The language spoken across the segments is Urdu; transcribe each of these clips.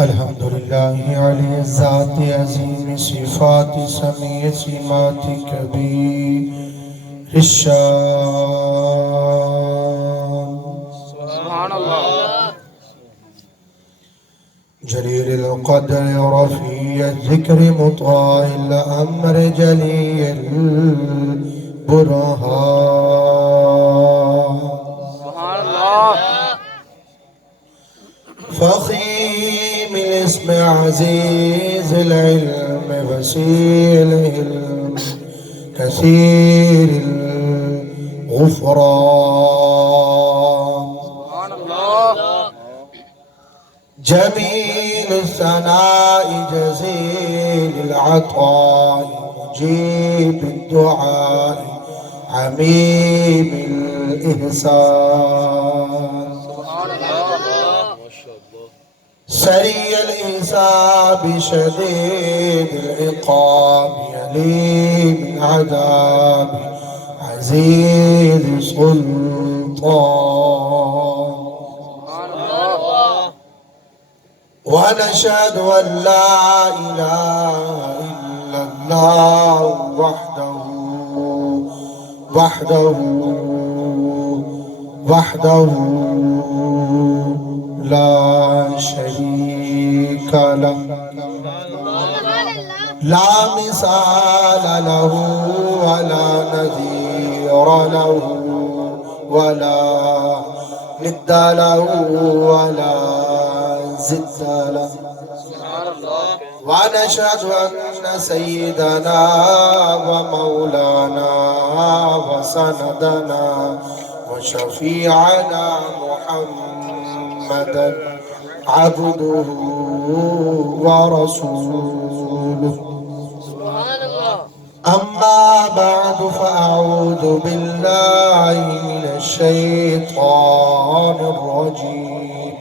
الحمد لله علي الذات عظيم صفات سميع سمات كبير الشان سبحان الله. جليل القدر رفيع الذكر مطاع الأمر جليل البرهان سبحان الله. فخيم الاسم عزيز العلم وسيع العلم كثير الغفران سبحان الله. جميل الثناء جزيل العطاء مجيب الدعاء عميم الإحسان سبحان الله. سريع الحساب شديد العقاب يليم العذاب عزيز السلطان سبحان الله. ونشهد أن لا إله إلا الله وحده لا شريك له لا مثال له ولا نذير له ولا ند له ولا زد له سبحان الله. ونشهد أن سيدنا ومولانا وسندنا وشفيعنا محمدا عبده ورسوله سبحان الله. أما بعد فأعوذ بالله من الشيطان الرجيم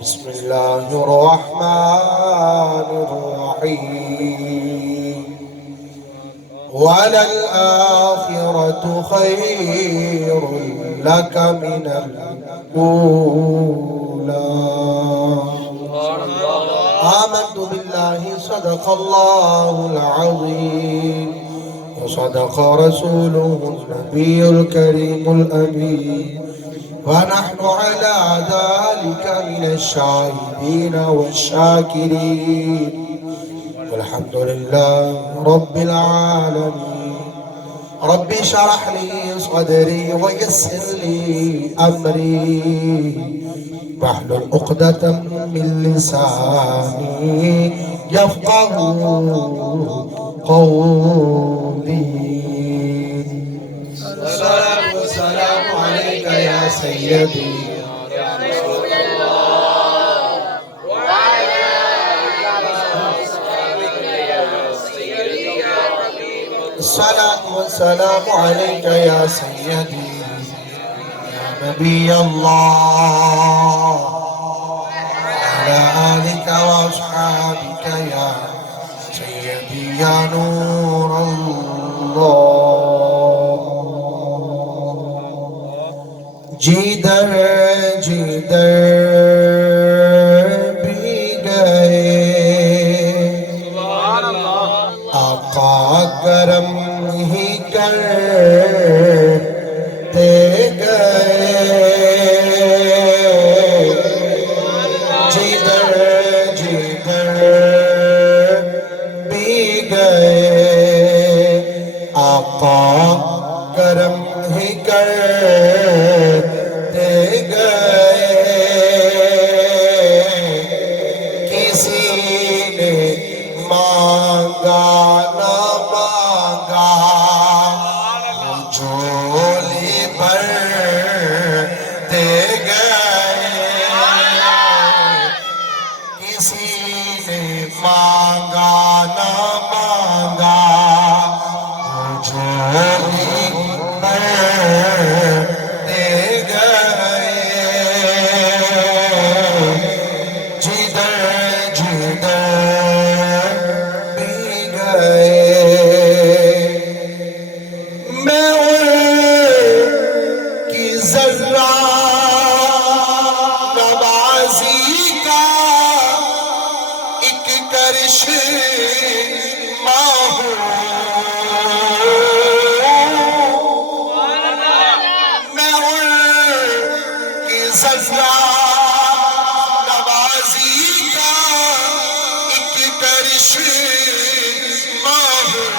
بسم الله الرحمن الرحيم وللآخرة خير لك من الأولى سبحان الله. آمنت بالله صدق الله العظيم وصدق رسوله النبي الكريم الأمين ونحن على ذلك من الشاهدين والشاكرين والحمد لله رب العالمين رب اشرح لي صدري ويسر لي أمري واحلل عقدة من لساني يفقه قولي الصلاة والسلام عليك يا سيدي يا رسول الله وعلى أصحابك يا سيدي يا حبيب الله. الصلاة والسلام عليك يا سيدي يا نبي الله وعلى آلك وأصحابك يا سيدي يا نور الله جدر بھی گئے سبحان الله. آقا کرم ہی کرتے گئے جدر بھی گئے آقا کرم ہی کرتے گئے کسی نے مانگا نہ مانگا جھولی بھرتے گئے کسی نے مانگا نہ مانگا جھولی بھرتے گئے جدھر بھی گئے میں ان کی ذرہ نوازی کا کرشمہ ہوں، میں ان کی سزا نوازی کا ایک کرشمہ ہوں،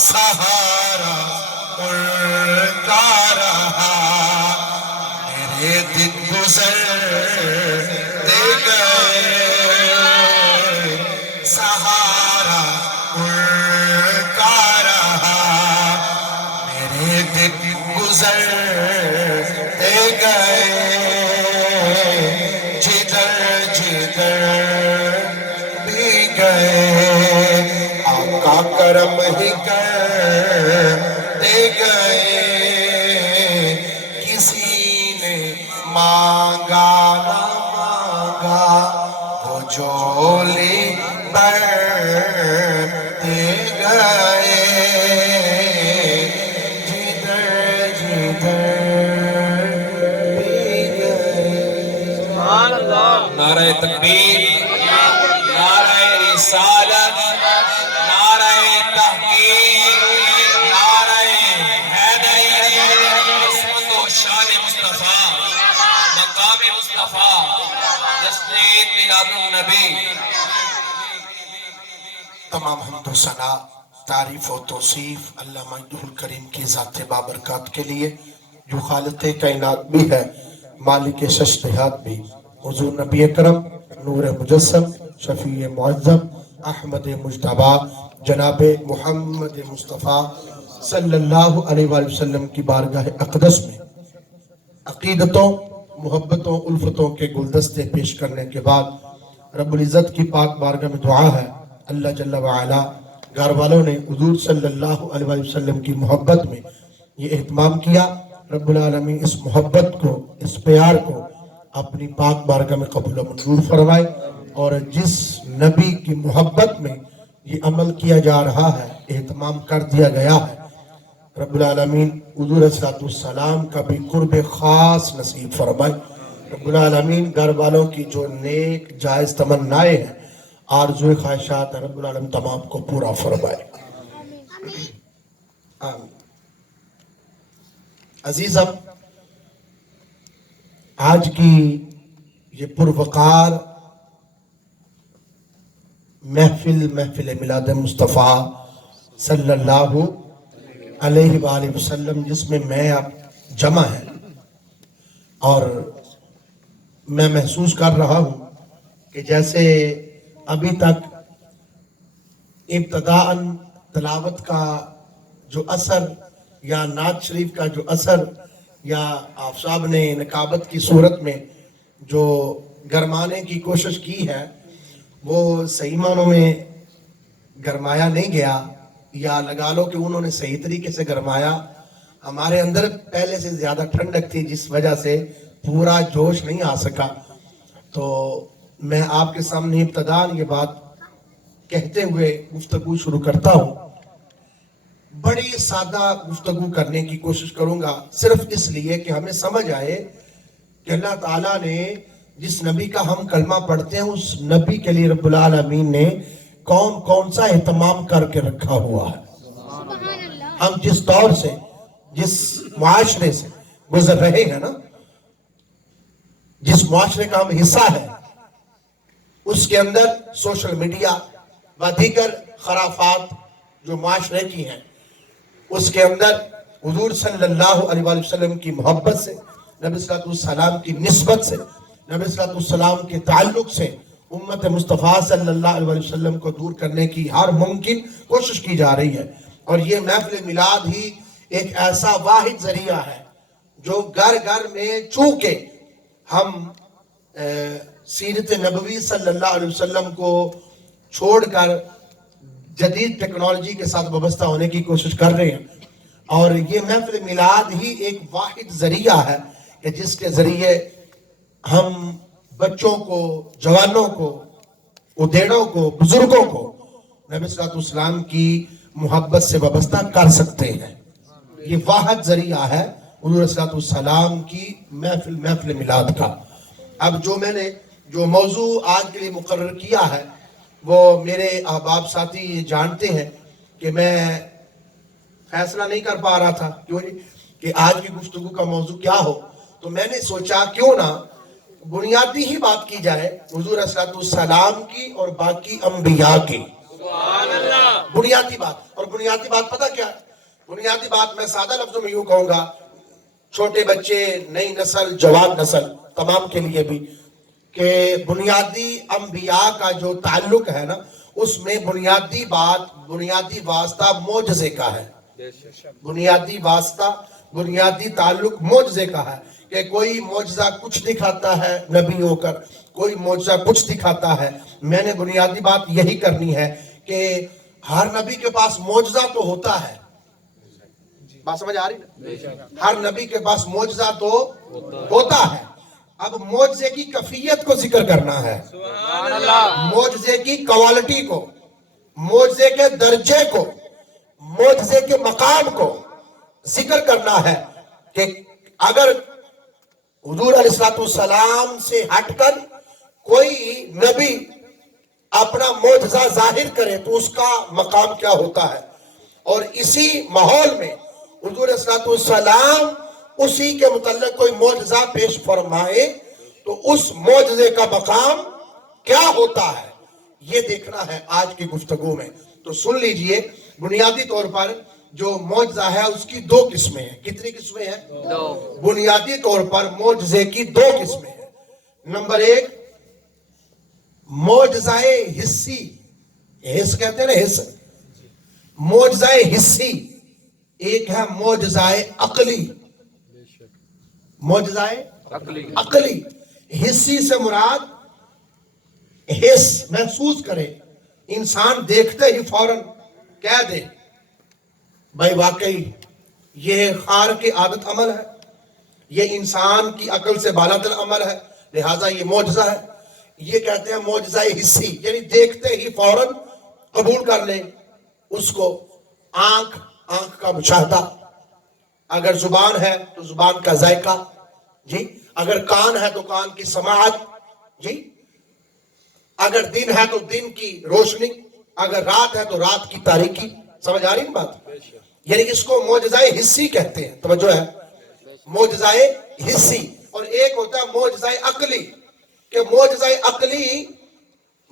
سہارا ان کا رہا، میرے دن گزرتے گئے، سہارا ان کا رہا، میرے دن گزرتے گئے، جدھر جدھر بھی گئے آقا کرم ہی کرتے گئے، کسی نے مانگا نہ مانگا وہ جھولی بھرتے گئے، جدھر جدھر بھی گئے۔ سبحان اللہ۔ نعرہ تکبیر، نعرہ رسالت، نعرہ تحقیق، نعرہ حیدری، عصمت و شان مصطفیٰ، مقام مصطفیٰ، جشن عید میلاد النبی۔ تمام حمد و ثنا، تعریف و توصیف اللہ مجدہ الکریم کی ذات بابرکات کے لیے، جو خالق کائنات بھی ہے، مالک ششدہات بھی، حضور نبی اکرم، نور مجسم، شفیع معظم، احمد مجتبیٰ، جناب محمد مصطفیٰ صلی اللہ علیہ وآلہ وسلم کی بارگاہ اقدس میں عقیدتوں، محبتوں، الفتوں کے گلدستے پیش کرنے کے بعد رب العزت کی پاک بارگاہ میں دعا ہے، اللہ جل وعلا گھر والوں نے حضور صلی اللہ علیہ وآلہ وسلم کی محبت میں یہ اہتمام کیا، رب العالمین اس محبت کو، اس پیار کو اپنی پاک بارگاہ میں قبول و منظور فرمائے، اور جس نبی کی محبت میں یہ عمل کیا جا رہا ہے، اہتمام کر دیا گیا ہے، رب العالمین حضور صلی اللہ علیہ وسلم کا بھی قرب خاص نصیب فرمائے، رب العالمین گھر والوں کی جو نیک جائز تمنائیں ہیں، آرزوئے خواہشات ہیں، رب العالمین تمام کو پورا فرمائے، آمین۔ عزیزم، آج کی یہ پروقار محفل میلاد مصطفیٰ صلی اللہ علیہ وآلہ وسلم، جس میں میں اب جمع ہے، اور میں محسوس کر رہا ہوں کہ جیسے ابھی تک ابتداءً تلاوت کا جو اثر یا نعت شریف کا جو اثر یا آپ صاحب نے نقابت کی صورت میں جو گرمانے کی کوشش کی ہے، وہ صحیح معنوں میں گرمایا نہیں گیا، یا لگا لو کہ انہوں نے صحیح طریقے سے گرمایا، ہمارے اندر پہلے سے زیادہ ٹھنڈک تھی جس وجہ سے پورا جوش نہیں آ سکا۔ تو میں آپ کے سامنے ابتداءً یہ بات کہتے ہوئے گفتگو شروع کرتا ہوں، بڑی سادہ گفتگو کرنے کی کوشش کروں گا، صرف اس لیے کہ ہمیں سمجھ آئے کہ اللہ تعالیٰ نے جس نبی کا ہم کلمہ پڑھتے ہیں، اس نبی کے لیے رب العالمین نے کون کون سا اہتمام کر کے رکھا ہوا ہے۔ ہم جس دور سے، جس معاشرے سے گزر رہے ہیں نا، جس معاشرے کا ہم حصہ ہے، اس کے اندر سوشل میڈیا و دیگر خرافات جو معاشرے کی ہیں، اس کے اندر حضور صلی اللہ علیہ وآلہ وسلم کی محبت سے، نبی صلی اللہ علیہ وسلم کی نسبت سے، نبی صلی اللہ علیہ وسلم کے تعلق سے امت مصطفیٰ صلی اللہ علیہ وسلم کو دور کرنے کی ہر ممکن کوشش کی جا رہی ہے، اور یہ محفل میلاد ہی ایک ایسا واحد ذریعہ ہے جو گھر گھر میں، چونکہ ہم سیرت نبوی صلی اللہ علیہ وسلم کو چھوڑ کر جدید ٹیکنالوجی کے ساتھ وابستہ ہونے کی کوشش کر رہے ہیں، اور یہ محفل میلاد ہی ایک واحد ذریعہ ہے کہ جس کے ذریعے ہم بچوں کو، جوانوں کو، ادھیڑوں کو، بزرگوں کو نبی صلی اللہ علیہ وسلم کی محبت سے وابستہ کر سکتے ہیں۔ یہ واحد ذریعہ ہے حضور صلی اللہ علیہ وسلم کی محفل میلاد کا۔ اب جو میں نے جو موضوع آج کے لیے مقرر کیا ہے وہ میرے احباب ساتھی یہ جانتے ہیں کہ میں فیصلہ نہیں کر پا رہا تھا کیوں جی کہ آج کی گفتگو کا موضوع کیا ہو، تو میں نے سوچا کیوں نہ بنیادی ہی بات کی جائے حضور صلی اللہ علیہ وسلم کی اور باقی انبیاء کی. بنیادی بات. اور بنیادی بات پتہ کیا ہے؟ بنیادی بات میں سادہ لفظوں میں یوں کہوں گا، چھوٹے بچے، نئی نسل، جوان نسل، تمام کے لیے بھی، کہ بنیادی انبیاء کا جو تعلق ہے نا، اس میں بنیادی بات، بنیادی واسطہ معجزے کا ہے. بنیادی واسطہ، بنیادی تعلق معجزے کا ہے کہ کوئی معجزہ کچھ دکھاتا ہے نبی ہو کر، کوئی معجزہ کچھ دکھاتا ہے. میں نے بنیادی بات یہی کرنی ہے کہ ہر نبی کے پاس معجزہ تو ہوتا ہے. بات سمجھ آ رہی نا؟ ہر نبی کے پاس معجزہ تو ہوتا ہے. اب معجزے کی کیفیت کو ذکر کرنا ہے، معجزے کی کوالٹی کو، معجزے کے درجے کو، معجزے کے مقام کو ذکر کرنا ہے کہ اگر حضور علیہ السلام سے ہٹ کر کوئی نبی اپنا معجزہ ظاہر کرے تو اس کا مقام کیا ہوتا ہے. اور اسی ماحول میں حضور علیہ السلام اسی کے متعلق کوئی معجزہ پیش فرمائے تو اس معجزے کا مقام کیا ہوتا ہے، یہ دیکھنا ہے آج کی گفتگو میں. تو سن لیجئے، بنیادی طور پر جو معجزہ ہے اس کی دو قسمیں ہیں. کتنی قسمیں ہیں؟ دو. بنیادی طور پر معجزے کی دو قسمیں ہیں. نمبر ایک، معجزہ حسی، حس کہتے ہیں نا، حس، معجزہ حسی. ایک ہے معجزہ عقلی. معجزہ عقلی. حسی سے مراد حس، محسوس کرے، انسان دیکھتے ہی فوراً کہہ دے بھائی واقعی یہ خار کی عادت عمل ہے، یہ انسان کی عقل سے بالاتر عمل ہے، لہٰذا یہ معجزہ ہے. یہ کہتے ہیں معجزہ حسی، یعنی دیکھتے ہی فوراً قبول کر لے اس کو. آنکھ کا مشاہدہ، اگر زبان ہے تو زبان کا ذائقہ، جی، اگر کان ہے تو کان کی سماعت، جی، اگر دن ہے تو دن کی روشنی، اگر رات ہے تو رات کی تاریکی. سمجھ آ رہی ہے بات؟ یعنی اس کو معجزہ حسی کہتے ہیں. توجہ ہے، معجزہ حسی. اور ایک ہوتا ہے معجزہ عقلی، کہ معجزہ عقلی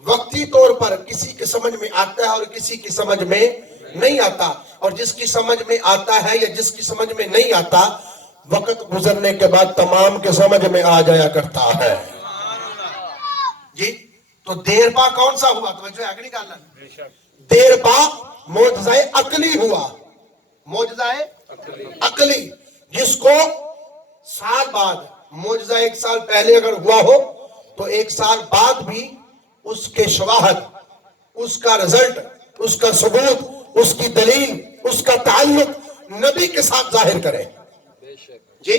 وقتی طور پر کسی کے سمجھ میں آتا ہے اور کسی کی سمجھ میں نہیں آتا، اور جس کی سمجھ میں آتا ہے یا جس کی سمجھ میں نہیں آتا، وقت گزرنے کے بعد تمام کے سمجھ میں آ جایا کرتا ہے. جی، تو دیر پا کون سا ہوا؟ توجہ ہے کہ نہیں کہنا؟ دیر پا معجزہ عقلی ہوا. معجزہ عقلی، جس کو سال بعد، معجزہ ایک سال پہلے اگر ہوا ہو تو ایک سال بعد بھی اس کے شواہد، اس کا رزلٹ، اس کا ثبوت، اس کی دلیل، اس کا تعلق نبی کے ساتھ ظاہر کرے. جی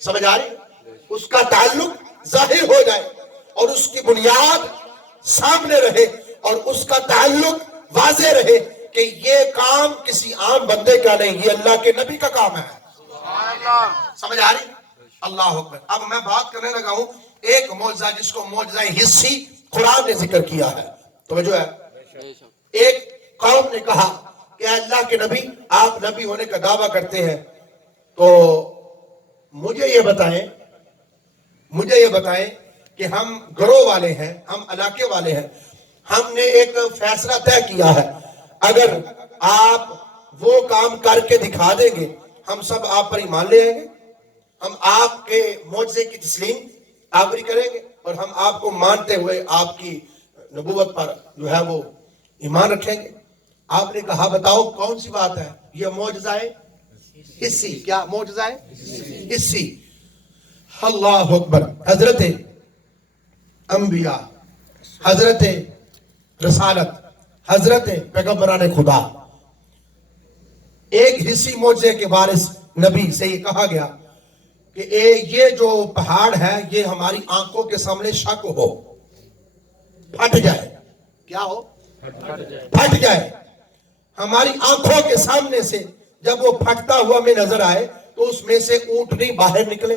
سمجھ آ رہی؟ اس کا تعلق ظاہر ہو جائے اور اس کی بنیاد سامنے رہے اور اس کا تعلق واضح رہے کہ یہ کام کسی عام بندے کا نہیں، یہ اللہ کے نبی کا کام ہے. سمجھ آ رہی؟ اللہ اکبر. اب میں بات کرنے لگا ہوں ایک معجزہ جس کو معجزہ حسی قرآن نے ذکر کیا ہے. توجہ ہے، ایک قوم نے کہا کہ اللہ کے نبی، آپ نبی ہونے کا دعویٰ کرتے ہیں تو مجھے یہ بتائیں کہ ہم گروہ والے ہیں، ہم علاقے والے ہیں، ہم نے ایک فیصلہ طے کیا ہے، اگر آپ وہ کام کر کے دکھا دیں گے ہم سب آپ پر ایمان لے آئیں گے، ہم آپ کے معجزے کی تسلیم آوری کریں گے اور ہم آپ کو مانتے ہوئے آپ کی نبوت پر جو ہے وہ ایمان رکھیں گے. آپ نے کہا بتاؤ کون سی بات ہے؟ یہ معجزہ حسی. کیا معجزہ حسی؟ اللہ اکبر. حضرت انبیاء، حضرت رسالت، حضرت پیغمبران خدا، ایک حسی معجزے کے وارث نبی سے یہ کہا گیا کہ یہ جو پہاڑ ہے یہ ہماری آنکھوں کے سامنے شک ہو، پھٹ جائے. کیا ہو؟ پھٹ جائے. ہماری آنکھوں کے سامنے سے جب وہ پھٹتا ہوا میں نظر آئے تو اس میں سے اونٹنی باہر نکلے.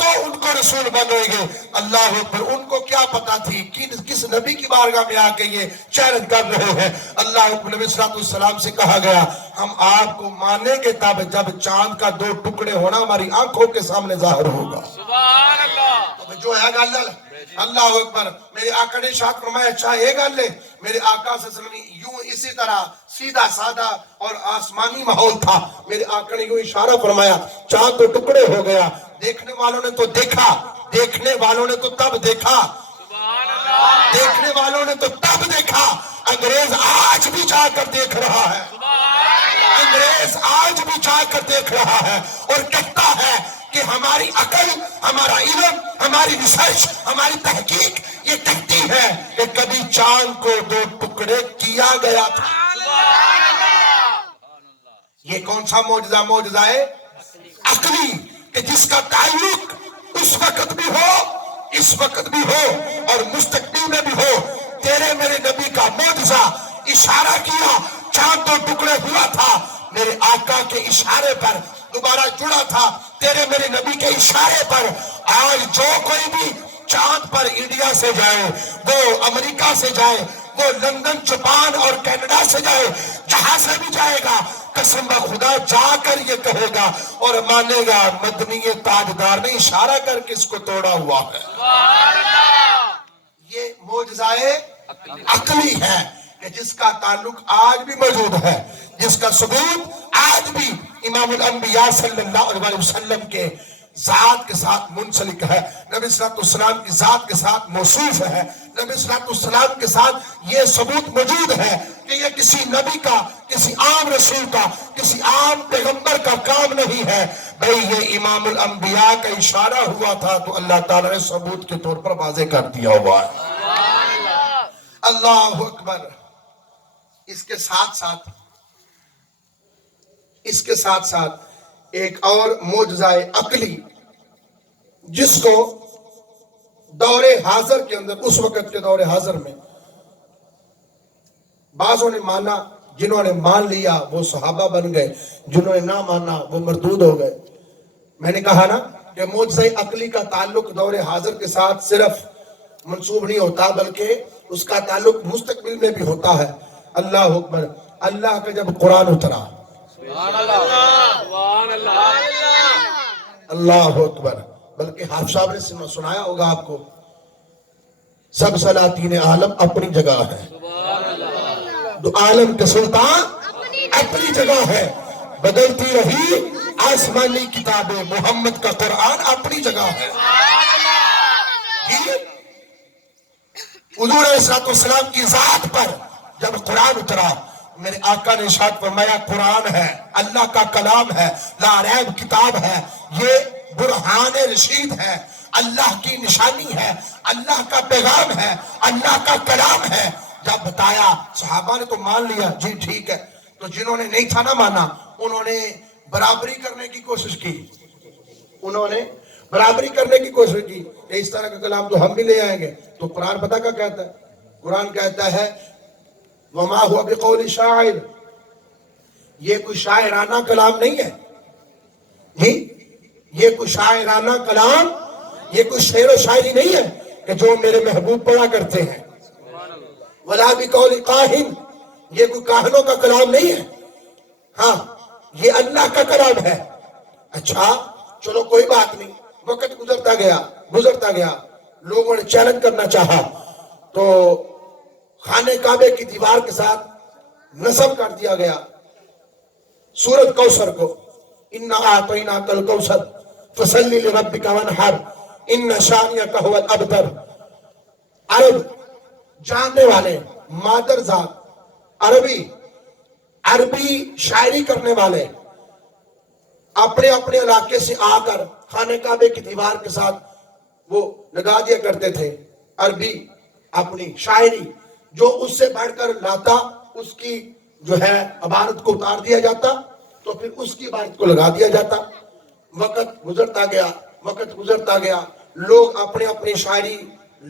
تو ان کو رسول بنیں گے۔ اللہ اکبر، ان کو کیا پتا تھی کس نبی کی بارگاہ میں آ کے یہ چیلنج کر رہے ہیں۔ اللہ اکبر، نبی صلی اللہ علیہ وسلم سے کہا گیا ہم آپ کو مانیں گے تب جب چاند کا 2 ٹکڑے ہونا ہماری آنکھوں کے سامنے ظاہر ہوگا۔ سبحان اللہ، تو جو ہے گل اللہ اکبر، میرے آقا نے ارشاد فرمایا اچھا یہ گل ہے، میرے آقا صلی اللہ علیہ وسلم یوں اسی طرح سیدھا سادہ اور آسمانی ماحول تھا، میرے آقا نے یوں اشارہ فرمایا چاند 2 ٹکڑے ہو گیا، دیکھنے والوں نے تو دیکھا، دیکھنے والوں نے تو تب دیکھا، سبحان اللہ، دیکھنے والوں نے تو تب دیکھا، انگریز آج بھی جا کر دیکھ رہا ہے، انگریز آج بھی جا کر دیکھ رہا ہے اور کہتا ہے کہ ہماری عقل، ہمارا علم، ہماری ریسرچ، ہماری تحقیق یہ کہتی ہے کہ کبھی چاند کو 2 ٹکڑے کیا گیا تھا۔ یہ کون سا معجزہ؟ معجزہ ہے عقلی، کہ جس کا تعلق اس وقت بھی ہو، اس وقت بھی ہو اور مستقبل میں بھی ہو۔ تیرے میرے نبی کا معجزہ، اشارہ کیا چاند 2 ٹکڑے ہوا تھا، میرے آقا کے اشارے پر دوبارہ جڑا تھا، تیرے میرے نبی کے اشارے پر آج جو کوئی بھی چاند پر انڈیا سے جائے، وہ امریکہ سے جائے، وہ لندن، جاپان اور کینیڈا سے جائے، جہاں سے بھی جائے گا، قسم خدا جا کر یہ کہے گا اور مانے گا مدنی تاجدار نے اشارہ کر کے اس کو توڑا ہوا ہے۔ یہ معجزہ عقلی ہے کہ جس کا تعلق آج بھی موجود ہے، جس کا ثبوت آج بھی امام الانبیاء صلی اللہ علیہ وسلم کے ذات کے ساتھ منسلک ہے، نبی صلی اللہ علیہ وسلم کی ذات کے ساتھ موصوف ہے، نبی صلی اللہ علیہ وسلم کے ساتھ یہ ثبوت موجود ہے کہ یہ کسی نبی کا، کسی عام رسول کا، کسی عام پیغمبر کا کام نہیں ہے، بھئی یہ امام الانبیاء کا اشارہ ہوا تھا تو اللہ تعالیٰ نے ثبوت کے طور پر واضح کر دیا ہوا ہے۔ اللہ اکبر۔ اس کے ساتھ ساتھ ایک اور معجزہ عقلی جس کو دور حاضر کے اندر، اس وقت کے دور حاضر میں بعضوں نے مانا، جنہوں نے مان لیا وہ صحابہ بن گئے، جنہوں نے نہ مانا وہ مردود ہو گئے۔ میں نے کہا نا کہ معجزہ عقلی کا تعلق دور حاضر کے ساتھ صرف منسوب نہیں ہوتا بلکہ اس کا تعلق مستقبل میں بھی ہوتا ہے۔ اللہ اکبر۔ اللہ کا جب قرآن اترا، اللہ اکبر، بلکہ حافظ صاحب نے سنایا ہوگا آپ کو، سب سلاطین عالم اپنی جگہ ہے، دو عالم کے سلطان اپنی جگہ ہے، بدلتی رہی آسمانی کتابیں، محمد کا قرآن اپنی جگہ ہے۔ حضور علیہ السلام کی ذات پر جب قرآن اترا، میرے آقا نے ارشاد فرمایا قرآن ہے، اللہ کا کلام ہے، لا ریب کتاب ہے، یہ برہان رشید ہے، اللہ کی نشانی ہے، اللہ کا پیغام ہے، اللہ کا کلام ہے۔ جب بتایا صحابہ نے تو مان لیا، جی ٹھیک ہے، تو جنہوں نے نہیں تھا نہ مانا انہوں نے برابری کرنے کی کوشش کی، انہوں نے برابری کرنے کی کوشش کی کہ اس طرح کا کلام تو ہم بھی لے آئیں گے۔ تو قرآن پتہ کیا کہتا ہے؟ قرآن کہتا ہے وَمَا هُوَ بِقَوْلِ شَاعِرٍ، یہ کوئی شاعرانہ کلام نہیں ہے، جی یہ کوئی شاعرانہ کلام، یہ کوئی شعر و شاعری نہیں ہے کہ جو میرے محبوب پڑھا کرتے ہیں۔ وَلَا بِقَوْلِ قَاهِنٍ، یہ کوئی کاہنوں کا کلام نہیں ہے، ہاں یہ اللہ کا کلام ہے۔ اچھا چلو کوئی بات نہیں، وقت گزرتا گیا، لوگوں نے چیلنج کرنا چاہا تو خانہ کعبے کی دیوار کے ساتھ نصب کر دیا گیا سورۃ کوثر کو، اِنَّا أَعْطَيْنَاكَ الْكَوْثَرَ فَصَلِّ لِرَبِّكَ وَانْحَرْ إِنَّ شَانِئَكَ هُوَ الْأَبْتَرُ۔ عرب جاننے والے، مادر ذات عربی شاعری کرنے والے اپنے اپنے علاقے سے آ کر خانہ کعبے کی دیوار کے ساتھ وہ لگا دیا کرتے تھے عربی اپنی شاعری، جو اس سے بڑھ کر لاتا اس کی جو ہے عبارت کو اتار دیا جاتا تو پھر اس کی عبارت کو لگا دیا جاتا۔ وقت گزرتا گیا، لوگ اپنے اپنی شاعری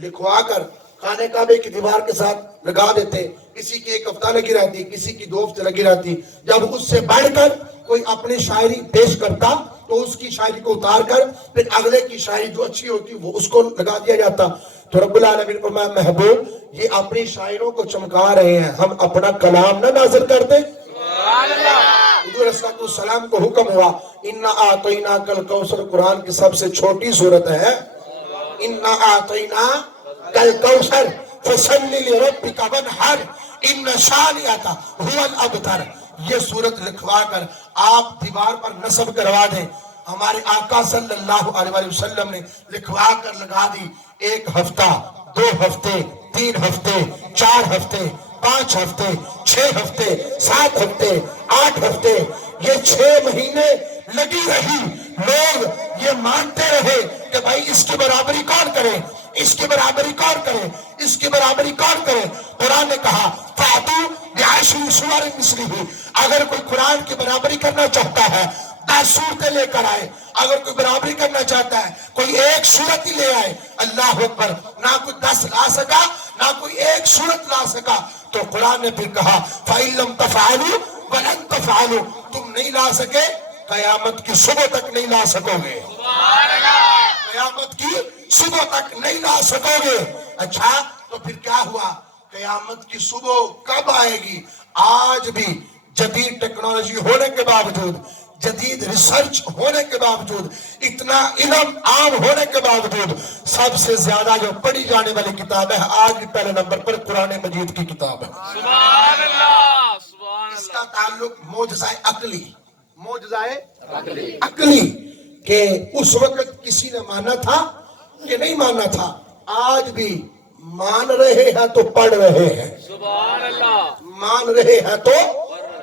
لکھوا کر خانہ کعبے کی دیوار کے ساتھ لگا دیتے، کسی کی ایک ہفتہ لگی رہتی، کسی کی 2 ہفتے لگی رہتی، جب اس سے بڑھ کر کوئی اپنی شاعری پیش کرتا تو اس کی شاعری کو اتار کر پھر اگلے کی شاعری جو اچھی ہوتی وہ اس کو لگا دیا جاتا. تو رب العالمین فرمایا محبوب یہ اپنی شاعروں کو چمکا رہے ہیں, ہم اپنا کلام نہ نازل کر دیں. حضور صلی اللہ علیہ وسلم کو حکم ہوا اِنَّا أَعْطَيْنَاكَ الْكَوْثَرَ, قرآن کی سب سے چھوٹی سورت ہے اِنَّا أَعْطَيْنَاكَ الْكَوْثَرَ فَصَلِّ لِرَبِّكَ وَانْحَرْ إِنَّ شَانِئَكَ هُوَ الْأَبْتَرُ. یہ سورت لکھوا کر آپ دیوار پر نصب کروا دیں. ہمارے آقا صلی اللہ علیہ وسلم نے لکھوا کر لگا دی. 1 ہفتہ, 2 ہفتے, 3 ہفتے, 4 ہفتے, 5 ہفتے, 6 ہفتے, 7 ہفتے, 8 ہفتے, یہ 6 مہینے لگی رہی. لوگ یہ مانتے رہے کہ بھائی اس کی برابری کون کرے, اس کی برابری کون کرے, اس کی برابری کون کرے. قرآن نے کہا فَأْتُوا بِعَشْرِ سُوَرٍ مِثْلِهِ, اگر کوئی قرآن کی برابری کرنا چاہتا ہے 10 سورتیں لے کر آئے. اگر کوئی برابری کرنا چاہتا ہے کوئی 1 سورت ہی لے آئے. اللہ اکبر, نہ کوئی 10 لا سکا نہ کوئی 1 سورت لا سکا. تو قرآن نے پھر کہا فَإِن لَمْ تَفْعَلُوا وَلَن تَفْعَلُوا, تم نہیں لا سکے قیامت کی صبح تک نہیں لا سکو گے. قیامت کی صبح تک نہیں لا سکو گے. اچھا تو پھر کیا ہوا, قیامت کی صبح کب آئے گی؟ آج بھی جدید ٹیکنالوجی ہونے کے باوجود, جدید ریسرچ ہونے کے باوجود, اتنا علم عام ہونے کے باوجود سب سے زیادہ جو پڑھی جانے والی کتاب ہے آج بھی پہلے نمبر پر قرآن مجید کی کتاب ہے. سبحان اللہ, سبحان اس اللہ. کا تعلق معجزہ عقلی, معجزہ عقلی کہ اس وقت کسی نے مانا تھا کہ نہیں مانا تھا, آج بھی مان رہے ہیں تو پڑھ رہے ہیں, سبحان اللہ. مان رہے ہیں تو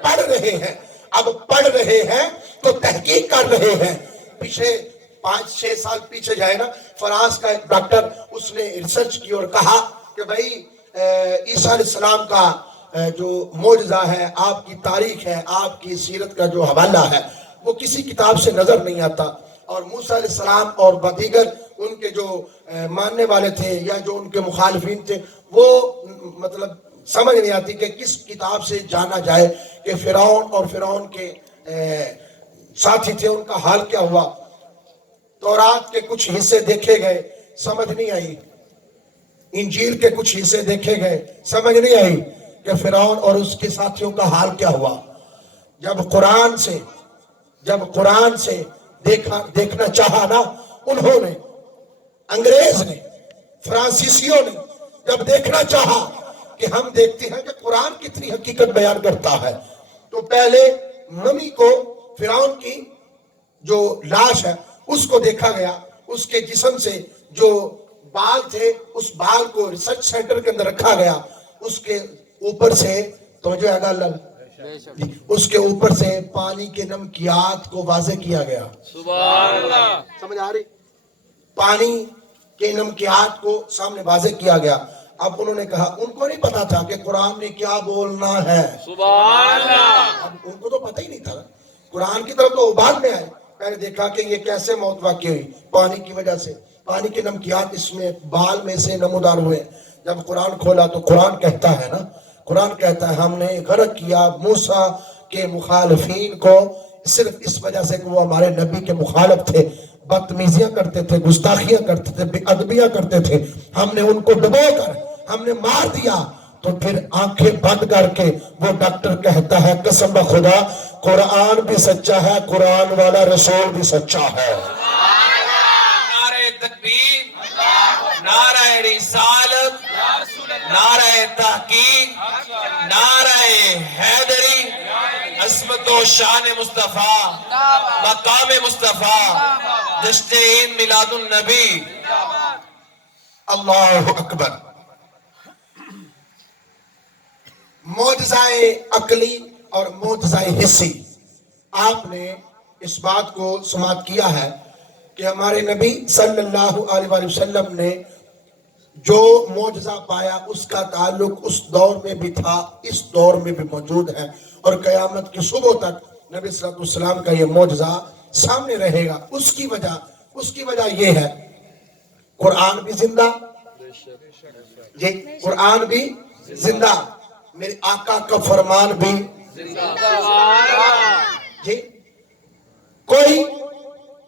پڑھ رہے ہیں. اب پڑھ رہے ہیں تو تحقیق کر رہے ہیں. پیچھے 5-6 سال پیچھے جائے نا, فرانس کا ایک ڈاکٹر, اس نے ریسرچ کی اور کہا کہ بھائی عیسیٰ علیہ السلام کا جو معجزہ ہے, آپ کی تاریخ ہے, آپ کی سیرت کا جو حوالہ ہے وہ کسی کتاب سے نظر نہیں آتا. اور موسیٰ علیہ السلام اور دیگر ان کے جو ماننے والے تھے یا جو ان کے مخالفین تھے وہ مطلب سمجھ نہیں آتی کہ کس کتاب سے جانا جائے کہ فرعون اور فرعون کے ساتھی تھے ان کا حال کیا ہوا. تورات کے کچھ حصے دیکھے گئے, سمجھ نہیں آئی. انجیل کے کچھ حصے دیکھے گئے, سمجھ نہیں آئی کہ فرعون اور اس کے ساتھیوں کا حال کیا ہوا. جب قرآن سے دیکھنا چاہا نا, انہوں نے, انگریز نے, فرانسیسیوں نے جب دیکھنا چاہا کہ ہم دیکھتے ہیں کہ قرآن کتنی حقیقت بیان کرتا ہے, تو پہلے نمی کو, فرعون کی جو لاش ہے اس کو دیکھا گیا. اس کے جسم سے جو بال تھے اس بال کو ریسرچ سینٹر کے اندر رکھا گیا. اس کے اوپر سے توجہ ہے گا, اس کے اوپر سے پانی کے نمکیات کو واضح کیا گیا. سبحان اللہ. سمجھ آ رہی, پانی کے نمکیات کو سامنے واضح کیا گیا. اب انہوں نے کہا, ان کو نہیں پتا تھا کہ قرآن نے کیا بولنا ہے. سبحان اللہ. اب ان کو تو پتہ ہی نہیں تھا, قرآن کی طرف تو بعد میں آئے. پہلے دیکھا کہ یہ کیسے موت واقع ہوئی, پانی کی وجہ سے, پانی کے نمکیات اس میں بال میں سے نمودار ہوئے. جب قرآن کھولا تو قرآن کہتا ہے نا, قرآن کہتا ہے ہم نے غرق کیا موسیٰ کے مخالفین کو صرف اس وجہ سے کہ وہ ہمارے نبی کے مخالف تھے, بدتمیزیاں کرتے تھے, گستاخیاں کرتے تھے, بے ادبیاں کرتے تھے. ہم نے ان کو ڈبو کر ہم نے مار دیا. تو پھر آنکھیں بند کر کے وہ ڈاکٹر کہتا ہے قسم بخدا قرآن بھی سچا ہے, قرآن والا رسول بھی سچا ہے. نعرہ تکبیر, نعرہ رسالت, نعرہ تحقیق, نعرہ حیدری, عصمت و شان مصطفیٰ, مقام مصطفیٰ, جشن عید میلاد النبی. اللہ اکبر. معجزہ عقلی اور معجزہ حسی, آپ نے اس بات کو سماعت کیا ہے کہ ہمارے نبی صلی اللہ علیہ وسلم نے جو معجزہ پایا اس کا تعلق اس دور میں بھی تھا, اس دور میں بھی موجود ہے, اور قیامت کی صبح تک نبی صلی اللہ علیہ وسلم کا یہ معجزہ سامنے رہے گا. اس کی وجہ یہ ہے قرآن بھی زندہ, جی قرآن بھی زندہ, میرے آقا کا فرمان بھی, جی کوئی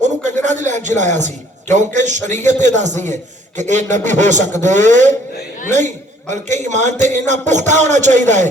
ਉਹਨੂੰ ਕੰਜਰਾਂ ਦੀ ਲਾਈਨ ਚ ਲਾਇਆ ਸੀ, ਕਿਉਂਕਿ ਸ਼ਰੀਅਤ ਇਹ ਦੱਸਦੀ ਹੈ ਕਿ ਇਹ ਨਬੀ ਹੋ ਸਕਦੇ ਨਹੀਂ, ਬਲਕਿ ਈਮਾਨ ਤੇ ਇੰਨਾ ਪੁਖਤਾ ਹੋਣਾ ਚਾਹੀਦਾ ਹੈ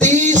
30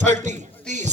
30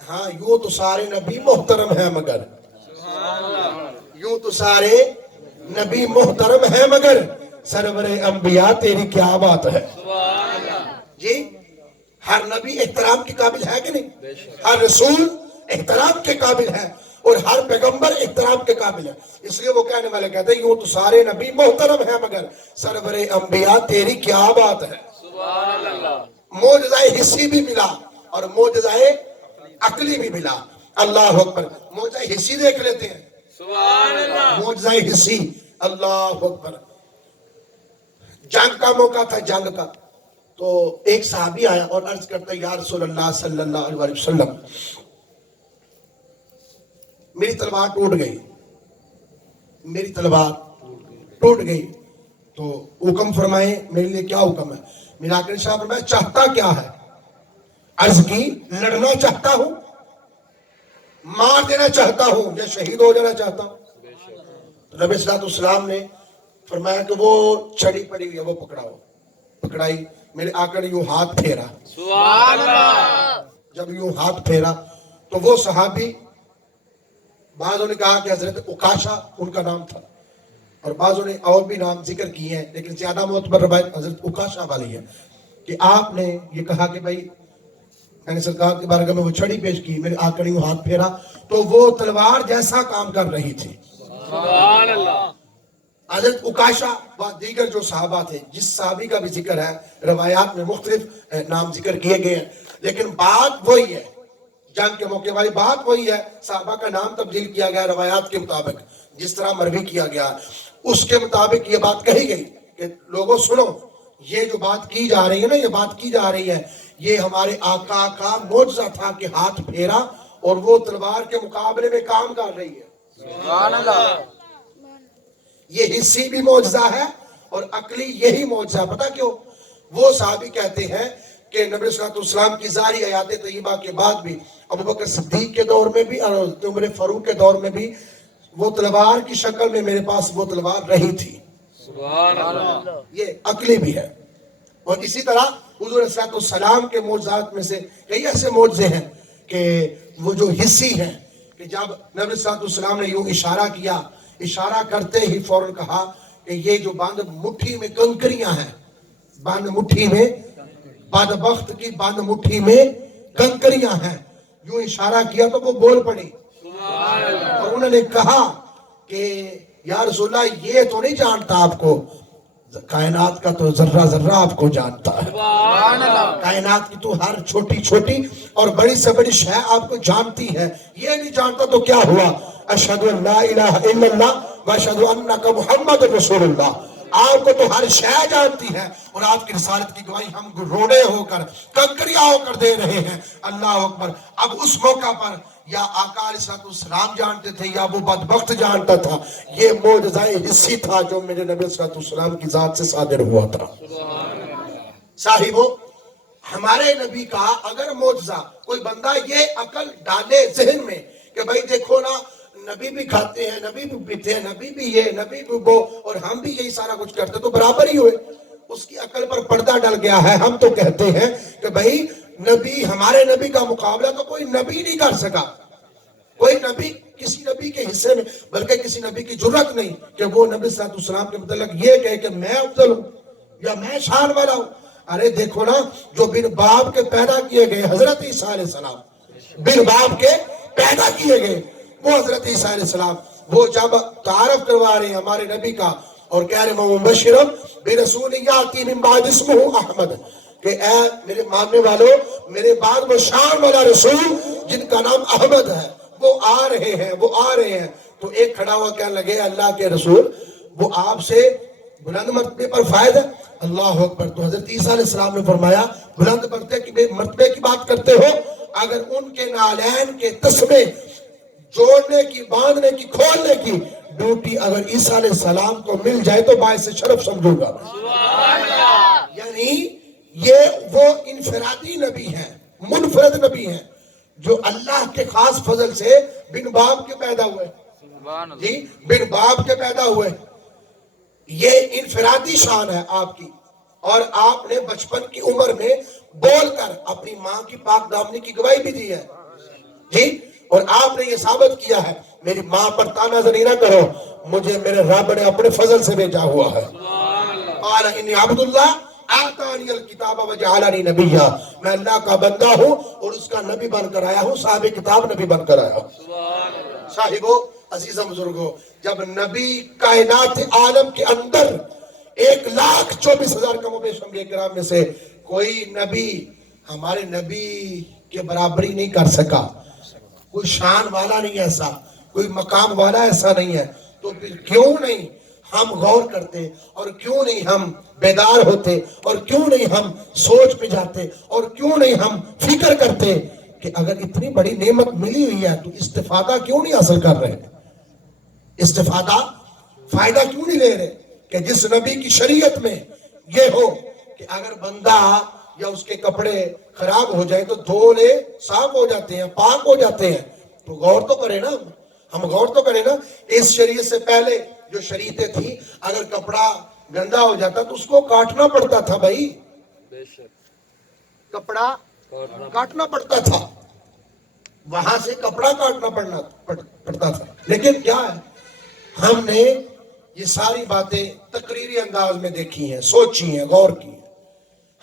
ہاں یوں تو سارے نبی محترم ہیں مگر یوں تو سارے نبی محترم ہیں مگر سرور انبیاء تیری کیا بات ہے جی ہر نبی احترام کے قابل ہے کہ نہیں ہر رسول احترام کے قابل ہے اور ہر پیغمبر احترام کے قابل ہے اس لیے وہ کہنے والے کہتے ہیں یوں تو سارے نبی محترم ہیں مگر سرور انبیاء تیری کیا بات ہے معجزہ حسی بھی ملا اور معجزہ عقلی بھی ملا اللہ اکبر معجزہ حسی دیکھ لیتے ہیں معجزہ حسی اللہ اکبر جنگ کا موقع تھا جنگ کا تو ایک صحابی آیا اور عرض کرتا ہے یا رسول اللہ صلی اللہ علیہ وسلم میری تلوار ٹوٹ گئی میری تلوار ٹوٹ گئی تو حکم فرمائے میرے لیے کیا حکم ہے میرا آقا نے فرمایا چاہتا کیا ہے عرض کی لڑنا چاہتا ہوں مار دینا چاہتا ہوں یا شہید ہو جانا چاہتا ہوں نبی صلی اللہ علیہ وسلم نے فرمایا کہ وہ چھڑی پڑی ہوئی ہے وہ پکڑاؤ پکڑائی میرے آقا نے یوں ہاتھ پھیرا سبحان اللہ جب یوں ہاتھ پھیرا تو وہ صحابی بعضوں نے کہا کہ حضرت عکاشہ ان کا نام تھا اور بعضوں نے اور بھی نام ذکر کیے ہیں لیکن زیادہ معتبر روایت حضرت عکاشہ والی ہے کہ آپ نے یہ کہا کہ بھائی میں نے سرکار کے بارگاہ میں وہ چھڑی پیش کی میرے آقا نے یوں ہاتھ پھیرا تو وہ تلوار جیسا کام کر رہی تھی سبحان اللہ حضرت عکاشہ و دیگر جو صحابہ تھے جس صحابی کا بھی ذکر ہے روایات میں مختلف نام ذکر کیے گئے ہیں لیکن بات وہی ہے جنگ کے موقع والی بات وہی ہے صحابہ کا نام تبدیل کیا گیا روایات کے مطابق جس طرح مروی کیا گیا اس کے مطابق یہ بات کہی گئی کہ لوگوں سنو یہ جو بات کی جا رہی ہے نا یہ بات کی جا رہی ہے یہ ہمارے آقا کا معجزہ تھا کہ ہاتھ پھیرا اور وہ تلوار کے مقابلے میں کام کر رہی ہے سبحان اللہ یہ حصی بھی معجزہ ہے اور عقلی یہی معجزہ پتہ کیوں وہ صحابی کہتے ہیں کہ نبی صلی اللہ علیہ وسلم کی ظاہری آیات طیبہ کے بعد بھی ابوبکر صدیق کے دور میں بھی اور عمر فاروق کے دور میں بھی وہ تلوار کی شکل میں میرے پاس وہ تلوار رہی تھی سبحان اللہ یہ عقلی بھی ہے اور اسی طرح حضور صلی اللہ علیہ وسلم کے معجزات میں سے کئی ایسے معجزے ہیں کہ وہ جو حصی ہیں کہ جب نبی صلی اللہ علیہ وسلم نے یوں اشارہ کیا اشارہ کرتے ہی فوراً کہا کہ یہ جو بند مٹھی میں کنکریاں ہیں بند مٹھی میں بدبخت کی بند مٹھی میں کنکریاں ہیں یوں اشارہ کیا تو وہ بول پڑی اور انہوں نے کہا کہ یا رسول اللہ یہ تو نہیں جانتا آپ کو کائنات کا تو ذرہ ذرہ آپ کو جانتا ہے کائنات کی تو ہر چھوٹی چھوٹی اور بڑی سے بڑی شے آپ کو جانتی ہے یہ نہیں جانتا تو کیا ہوا اشہد ان لا الہ الا اللہ واشہد انک محمد رسول اللہ آپ کو تو ہر شے جانتی ہے اور آپ کی رسالت کی گواہی ہم روڑے ہو کر کنکریاں ہو کر دے رہے ہیں اللہ اکبر اب اس موقع پر یا آقا علیہ السلام جانتے تھے یا وہ بدبخت جانتا تھا یہ معجزہ حسی تھا جو میرے نبی صلی اللہ علیہ وسلم کی ذات سے صادر ہوا تھا صاحبو ہمارے نبی کا اگر معجزہ کوئی بندہ یہ عقل ڈالے ذہن میں کہ بھائی دیکھو نا نبی بھی کھاتے ہیں نبی بھی پیتے ہیں نبی بھی یہ نبی بھی وہ اور ہم بھی یہی سارا کچھ کرتے تو برابر ہی ہوئے اس کی عقل پر پردہ ڈل گیا ہے ہم تو کہتے ہیں کہ بھائی نبی ہمارے نبی کا مقابلہ تو کوئی نبی نہیں کر سکا کوئی نبی کسی نبی کے حصے میں بلکہ کسی نبی کی جرت نہیں کہ وہ نبی صلی اللہ علیہ وسلم کے متعلق یہ کہے کہ میں افضل ہوں یا میں شان والا ہوں ارے دیکھو نا جو بن باپ کے پیدا کیے گئے حضرت عیسیٰ علیہ السلام بن باپ کے پیدا کیے گئے وہ حضرت عیسیٰ علیہ السلام وہ جب تعارف کروا رہے ہیں ہمارے نبی کا اور کہہ رہے ہیں مبشرم برسول یاتی من بعد اسمہ احمد کہ اے میرے ماننے والوں میرے بعد وہ شان والا رسول جن کا نام احمد ہے وہ آ رہے ہیں تو ایک کھڑا ہوا کہنے لگے اللہ کے رسول وہ آپ سے بلند مرتبے پر فائد ہے اللہ اکبر تو حضرت عیسیٰ علیہ السلام نے فرمایا بلند مرتبے کی بات کرتے ہو اگر ان کے نالین کے تسمے جوڑنے کی باندھنے کی کھولنے کی ڈیوٹی اگر عیسیٰ علیہ السلام کو مل جائے تو باعث شرف سمجھوں گا یعنی یہ وہ انفرادی نبی ہیں منفرد نبی ہیں جو اللہ کے خاص فضل سے بن باپ کے پیدا ہوئے جی بن باپ کے پیدا ہوئے یہ انفرادی شان ہے آپ کی اور آپ نے بچپن کی عمر میں بول کر اپنی ماں کی پاک دامنی کی گواہی بھی دی ہے جی اور آپ نے یہ ثابت کیا ہے میری ماں پر تانا زنی نہ کرو مجھے میرے رب نے اپنے فضل سے بھیجا ہوا ہے قال انی عبداللہ آتانی الکتاب وجعلنی نبیہ میں اللہ کا بندہ ہوں اور اس کا نبی بن کر آیا ہوں صاحب کتاب نبی بن کر آیا ہوں صاحبو عزیزہ بزرگو جب نبی کائنات عالم کے اندر 1,24,000 کم و بیش انبیاء کرام میں سے کوئی نبی ہمارے نبی کے برابری نہیں کر سکا کوئی شان والا نہیں ایسا کوئی مقام والا ایسا نہیں ہے تو پھر کیوں نہیں ہم غور کرتے اور کیوں نہیں ہم بیدار ہوتے اور کیوں نہیں ہم سوچ میں جاتے اور کیوں نہیں ہم فکر کرتے کہ اگر اتنی بڑی نعمت ملی ہوئی ہے تو استفادہ کیوں نہیں حاصل کر رہے استفادہ فائدہ کیوں نہیں لے رہے کہ جس نبی کی شریعت میں یہ ہو کہ اگر بندہ یا اس کے کپڑے خراب ہو جائے تو دھو لے صاف ہو جاتے ہیں پاک ہو جاتے ہیں تو غور تو کریں نا ہم غور تو کریں نا اس شریعت سے پہلے جو شریعتیں تھی اگر کپڑا گندا ہو جاتا تو اس کو کاٹنا پڑتا تھا بھائی بے شک کپڑا کاٹنا پڑتا تھا وہاں سے کپڑا کاٹنا پڑتا تھا لیکن کیا ہے ہم نے یہ ساری باتیں تقریری انداز میں دیکھی ہیں سوچی ہیں غور کی ہیں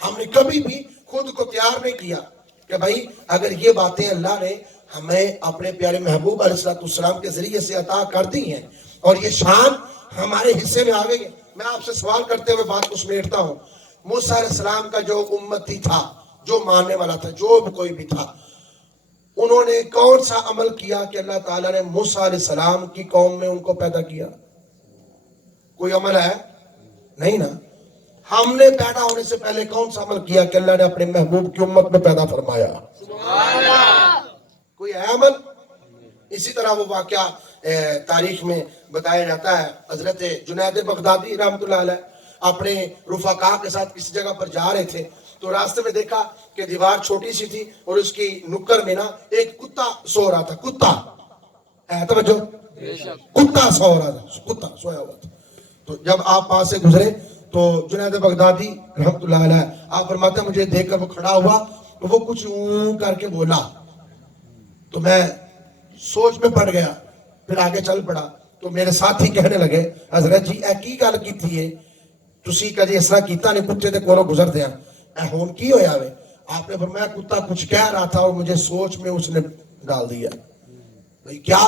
ہم نے کبھی بھی خود کو تیار نہیں کیا کہ بھائی اگر یہ باتیں اللہ نے ہمیں اپنے پیارے محبوب علیہ السلام کے ذریعے سے عطا کر دی ہیں اور یہ شان ہمارے حصے میں آ گئی ہے میں آپ سے سوال کرتے ہوئے بات کو سمیٹتا ہوں موسیٰ علیہ السلام کا جو امتی تھا جو ماننے والا تھا جو کوئی بھی تھا انہوں نے کون سا عمل کیا کہ اللہ تعالیٰ نے موسیٰ علیہ السلام کی قوم میں ان کو پیدا کیا کوئی عمل ہے نہیں نا ہم نے پیدا ہونے سے پہلے کون سا عمل کیا کہ اللہ نے اپنے محبوب کی امت میں پیدا فرمایا کوئی ہے عمل اسی طرح وہ واقعہ تاریخ میں بتایا جاتا ہے حضرت جنید بغدادی رحمۃ اللہ علیہ اپنے رفقا کے ساتھ کسی جگہ پر جا رہے تھے تو راستے میں دیکھا کہ دیوار چھوٹی سی تھی اور اس کی نکر میں نا ایک کتا سو رہا تھا کتا ہے توجہ کتا سو رہا تھا کتا سویا ہوا تھا تو جب آپ پاس سے گزرے تو جنید بغدادی رحمۃ اللہ علیہ آپ فرماتے ہیں مجھے دیکھ کر وہ کھڑا ہوا تو وہ کچھ اون کر کے بولا تو میں سوچ میں پڑ گیا پھر آگے چل پڑا تو میرے ساتھی کہنے لگے حضرت جی اے کی گل کیتی ہے تسی کدی اس طرح کیتا نہیں کتے دے کولوں گزردے ہیں اے ہون کی ہویا وے آپ نے فرمایا کتا کچھ کہہ رہا تھا اور مجھے سوچ میں اس نے ڈال دیا بھئی کیا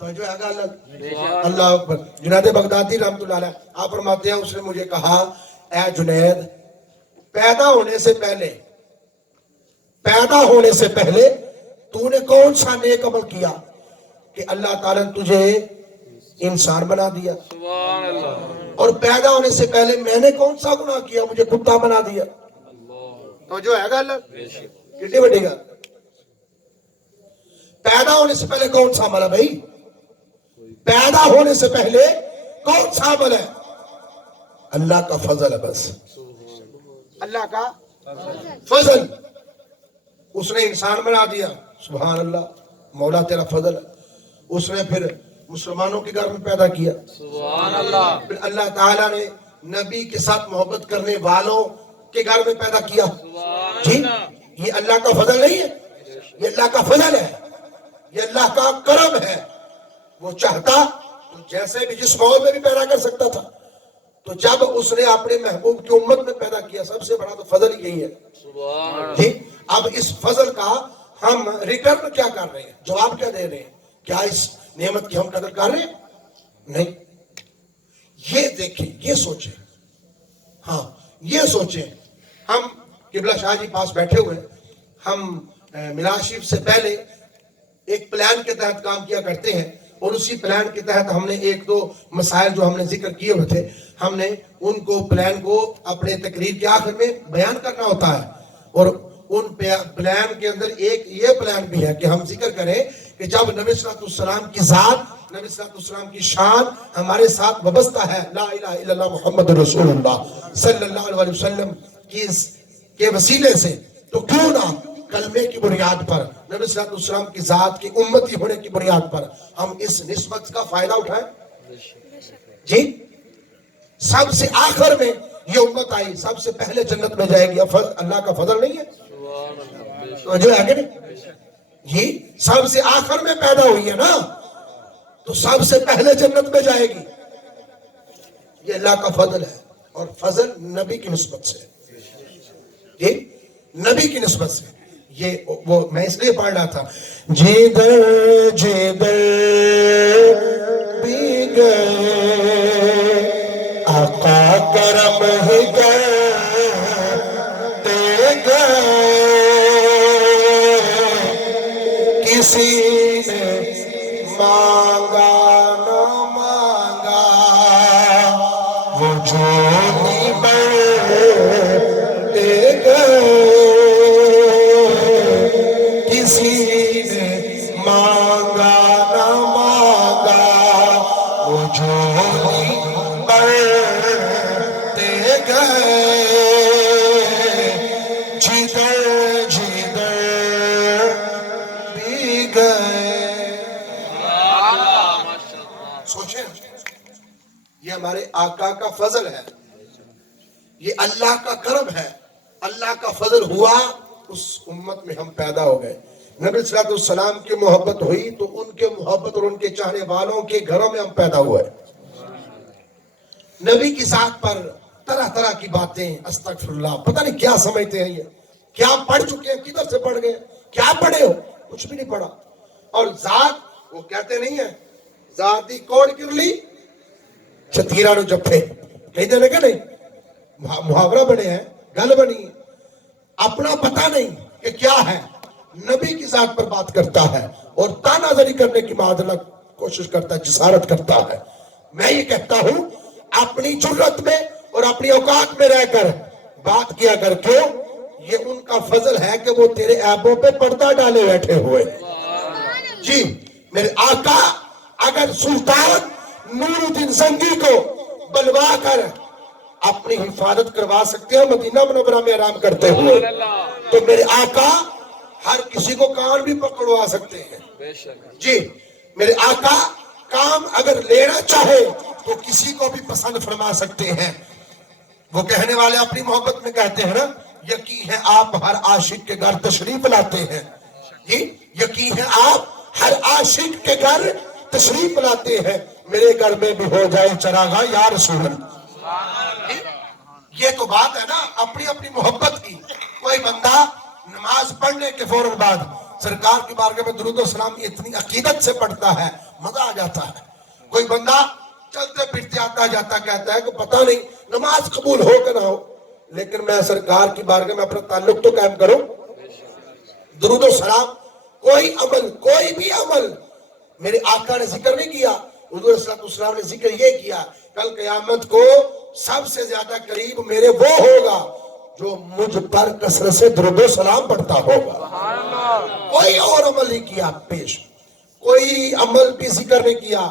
توجہ ہے گل اللہ اکبر جنید بغدادی رحمۃ اللہ علیہ آپ فرماتے ہیں اس نے مجھے کہا اے جنید پیدا ہونے سے پہلے تو نے کون سا نیک عمل کیا کہ اللہ تعالیٰ نے تجھے انسان بنا دیا سبحان اللہ اور پیدا ہونے سے پہلے میں نے کون سا گناہ کیا مجھے کتا بنا دیا تو جو ہے گل کتنی بڑی گل پیدا ہونے سے پہلے کون سا عمل ہے بھائی پیدا ہونے سے پہلے کون سا عمل ہے اللہ کا فضل ہے بس اللہ کا فضل اس نے انسان بنا دیا سبحان اللہ مولا تیرا فضل ہے اس نے پھر مسلمانوں کے گھر میں پیدا کیا سبحان اللہ پھر اللہ تعالیٰ نے نبی کے ساتھ محبت کرنے والوں کے گھر میں پیدا کیا جی یہ اللہ کا فضل نہیں ہے یہ اللہ کا فضل ہے یہ اللہ کا کرم ہے وہ چاہتا تو جیسے بھی جس ماحول میں بھی پیدا کر سکتا تھا تو جب اس نے اپنے محبوب کی امت میں پیدا کیا سب سے بڑا تو فضل یہی ہے سبحان جی اب اس فضل کا ہم ریٹرن کیا کر رہے ہیں جواب کیا دے رہے ہیں کیا اس نعمت کی ہم قدر کر رہے ہیں نہیں یہ دیکھیں یہ سوچیں ہاں یہ سوچیں ہم قبلہ شاہ جی پاس بیٹھے ہوئے ہم میلاد شریف سے پہلے ایک پلان کے تحت کام کیا کرتے ہیں اور اسی پلان کے تحت ہم نے ایک دو مسائل جو ہم نے ذکر کیے ہوئے تھے ہم نے ان کو پلان کو اپنے تقریر کے آخر میں بیان کرنا ہوتا ہے اور ان پلان کے اندر ایک یہ پلان بھی ہے کہ ہم ذکر کریں کہ جب نبی صلی اللہ علیہ وسلم کی ذات نبی صلی اللہ علیہ وسلم کی شان ہمارے ساتھ وابستہ ہے لا الہ الا اللہ محمد رسول اللہ صلی اللہ علیہ وسلم کے وسیلے سے تو کیوں نہ کلمے کی بنیاد پر نبی صلی اللہ علیہ وسلم کی ذات کی امتی ہونے کی بنیاد پر ہم اس نسبت کا فائدہ اٹھائیں جی سب سے آخر میں یہ امت آئی سب سے پہلے جنت میں جائے گی اللہ کا فضل نہیں ہے تو جو ہے کہ نہیں یہ سب سے آخر میں پیدا ہوئی ہے نا، تو سب سے پہلے جنت میں جائے گی. یہ اللہ کا فضل ہے، اور فضل نبی کی نسبت سے، یہ نبی کی نسبت سے. یہ وہ میں اس لیے پڑھ رہا تھا، جدھر جدھر بھی گئے آقا کرم ہی کرتے گئے، کسی نے مانگا نہ مانگا وہ جو نہیں بڑھتے گئے، کسی نے مانگا نہ مانگا وہ جو نہیں بڑھتے گئے، جدھر جدھر بھی گئے. سوچیں یہ ہمارے آقا کا فضل ہے، یہ اللہ کا کرم ہے، اللہ کا فضل ہوا، اس امت میں ہم پیدا ہو گئے. نبی صلی اللہ علیہ وسلم کی محبت ہوئی تو ان کے محبت اور ان کے چاہنے والوں کے گھروں میں ہم پیدا ہوئے. نبی کی ذات پر طرح طرح کی باتیں، استغفر اللہ، پتہ نہیں کیا سمجھتے ہیں، یہ کیا پڑھ چکے ہیں، کدھر سے پڑھ گئے، کیا پڑھے ہو، کچھ بھی نہیں پڑھا. اور ذات وہ کہتے نہیں ہیں ذاتی کوڑ کرلی چھتیرا نو جپے، کہتے ہیں کہ نہیں، محاورہ بنے ہیں، گل بنی ہے. اپنا پتہ نہیں کہ کیا ہے، نبی کی ذات پر بات کرتا ہے اور تانازری کرنے کی معذرت کوشش کرتا ہے، جسارت کرتا ہے. میں یہ کہتا ہوں اپنی جرت میں اور اپنی اوقات میں رہ کر بات کیا کر، کیوں؟ یہ ان کا فضل ہے کہ وہ تیرے عیبوں پہ پردہ ڈالے بیٹھے ہوئے. جی میرے آقا اگر سلطان نور الدین زنگی کو بلوا کر اپنی حفاظت کروا سکتے ہیں مدینہ منورہ میں آرام کرتے ہوئے، تو میرے آقا ہر کسی کو کان بھی پکڑوا سکتے ہیں. جی میرے آقا کام اگر لینا چاہے تو کسی کو بھی پسند فرما سکتے ہیں. وہ کہنے والے اپنی محبت میں کہتے ہیں نا، یقین ہے آپ ہر عاشق کے گھر تشریف لاتے ہیں. جی یقین ہے آپ ہر عاشق کے گھر تشریف لاتے ہیں، میرے گھر میں بھی ہو جائے چراغاں یا رسول اللہ. یہ تو بات ہے نا اپنی اپنی محبت کی. کوئی بندہ نماز پڑھنے کے فوراً بعد سرکار کی بارگاہ میں درود و سلام اتنی عقیدت سے پڑھتا ہے، مزہ آ جاتا ہے. کوئی بندہ چلتے پھرتے آتا جاتا کہتا ہے کہ پتہ نہیں نماز قبول ہو کہ نہ ہو، لیکن میں سرکار کی بارگاہ میں اپنا تعلق تو قائم کروں. درود و سلام کوئی عمل، کوئی بھی عمل میرے آقا نے ذکر نہیں کیا. حضور صلی اللہ علیہ وسلم نے ذکر یہ کیا، کل قیامت کو سب سے زیادہ قریب میرے وہ ہوگا جو مجھ پر کثرت سے درود و سلام پڑھتا ہوگا. کوئی اور عمل نہیں کیا پیش، کوئی عمل بھی ذکر نہیں کیا.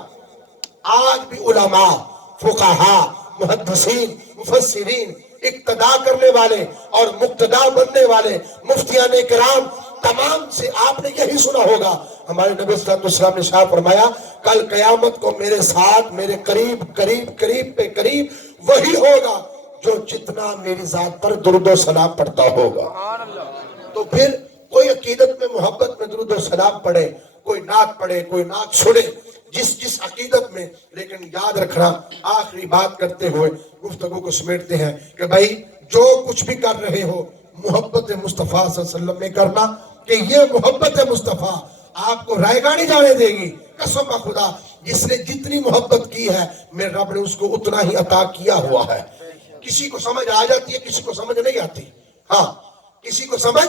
آج بھی علماء، فقہاء، محدثین، مفسرین، اقتداء کرنے والے اور مقتداء بننے والے مفتیان کرام تمام سے آپ نے یہی سنا ہوگا. ہمارے نبی صلی اللہ علیہ وسلم نے شاہ فرمایا کل قیامت کو میرے ساتھ میرے قریب قریب قریب پہ قریب وہی ہوگا جو جتنا میری ذات پر درود و سلام پڑھتا ہوگا. تو پھر کوئی عقیدت میں محبت میں درود و سلام پڑھے، کوئی نعت پڑھے، کوئی نعت سنے، جس عقیدت میں. لیکن یاد رکھنا، آخری بات کرتے ہوئے گفتگو کو سمیٹتے ہیں کہ بھائی جو کچھ بھی کر رہے ہو محبت مصطفیٰ صلی اللہ علیہ وسلم میں کرنا، کہ یہ محبت مصطفیٰ آپ کو رائے گاہ نہیں جانے دے گی. قسم خدا جس نے جتنی محبت کی ہے میرے رب نے اس کو اتنا ہی عطا کیا ہوا ہے. کسی کو سمجھ آ جاتی ہے، کسی کو سمجھ نہیں آتی. ہاں کسی کو سمجھ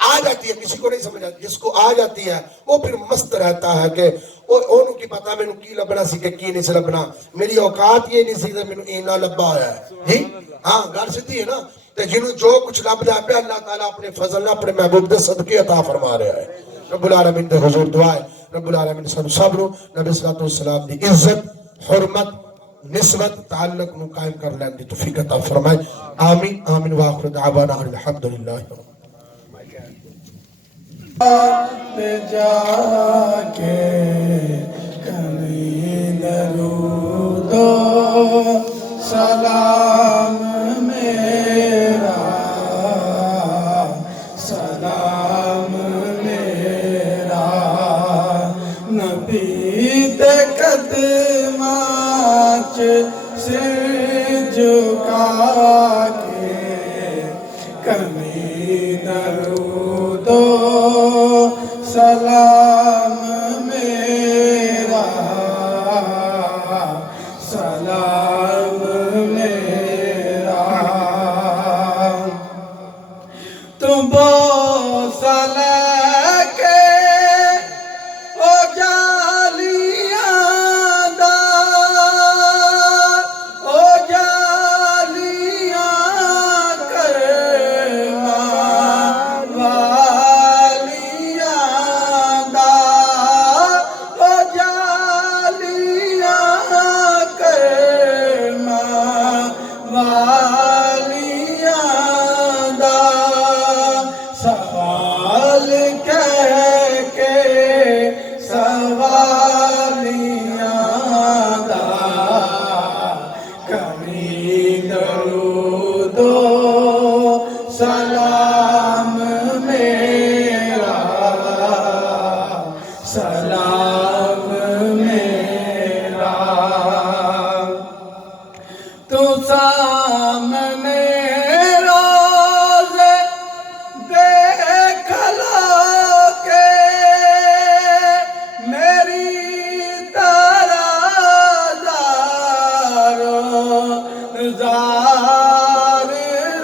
آ جاتی ہے، کسی کو نہیں سمجھ آتی. جس کو آ جاتی ہے وہ پھر مست رہتا ہے کہ انہوں کی پتا میں کی لبنا سی کہ کی نہیں سے لبنا، میری اوقات یہ نہیں سی کہ میں اینا لبا ہے. جی ہاں گھر سدھی ہے نا، تو جنہوں جو کچھ لب جا پہ اللہ تعالیٰ اپنے فضل اپنے محبوب دے صدقے عطا فرما رہا ہے. رب العالمین دے حضور دعا ہے رب العالمین سن صبر نبی صلی اللہ علیہ وسلم دی عزت، حرمت، نسبت، تعلق نو قائم کر لین دی توفیق عطا فرمائے. آمین آمین واخر دعوانا الحمدللہ. جا کے کبھی درود و سلام میرا، سلام میرا کمی درود و سلام میرا سلام میرا تم بوسل کے او جالیاں دا او جالیاں کرما والیاں دا او جالیاں کرما والیاں دا سوال کہہ کے سوالیاں دا کمی درود و سلام میرا سلام میرا تو سامنے روزے دیکھ لو کہ میری طرح زار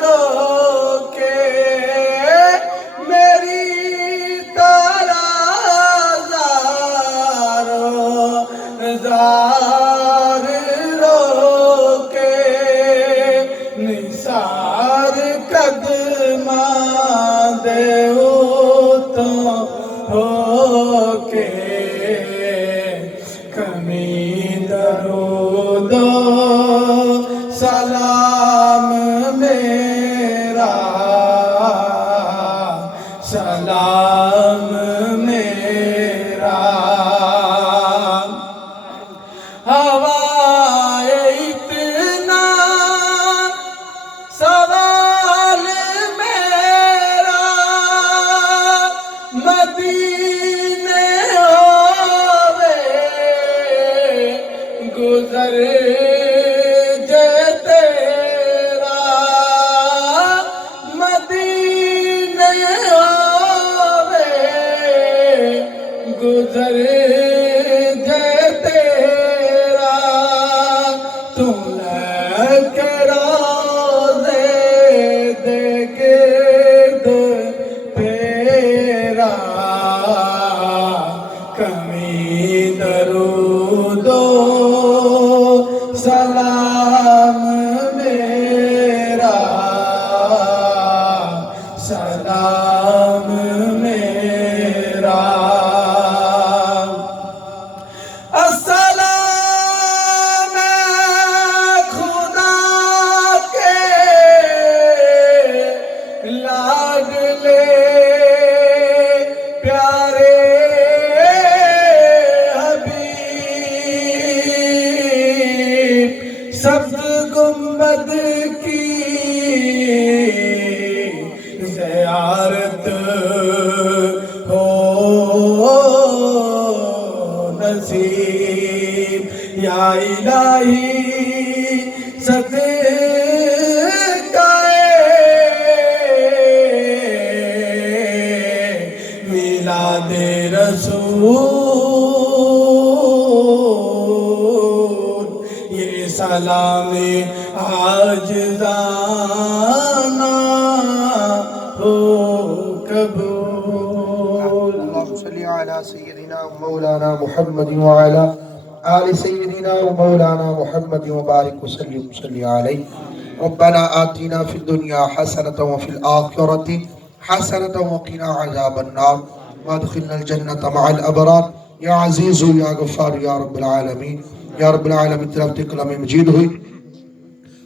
رو کے میری طرح زار رو کے نثار قدماں دے تو ہو کے کمی درود و سلام میرا سلام میرا ہوائے اتنا سوال میرا مدینے ہوئے گزر جے تیرا مدینے ہوئے گزر جے تیرا تم لے روزے دے گرد پیرا کمی درود و سلام میرا سلام میرا السلام خدا کے لاڈلے پیارے حبیب سبز گنبد کی زیارت ہو نصیب یا الہی صدقہ میلاد رسول یہ سلام عاجزانہ ہو قبول اللهم صل على سيدنا ومولانا محمد وعلى آل سيدنا ومولانا محمد وبارك وسلم صل عليه ربنا آتنا في الدنيا حسنة وفي الآخرة حسنة وقنا عذاب النار وادخلنا الجنة مع الأبرار يا عزيز يا غفار يا رب العالمين یا رب العالمین تلاوت کلام مجید ہوئی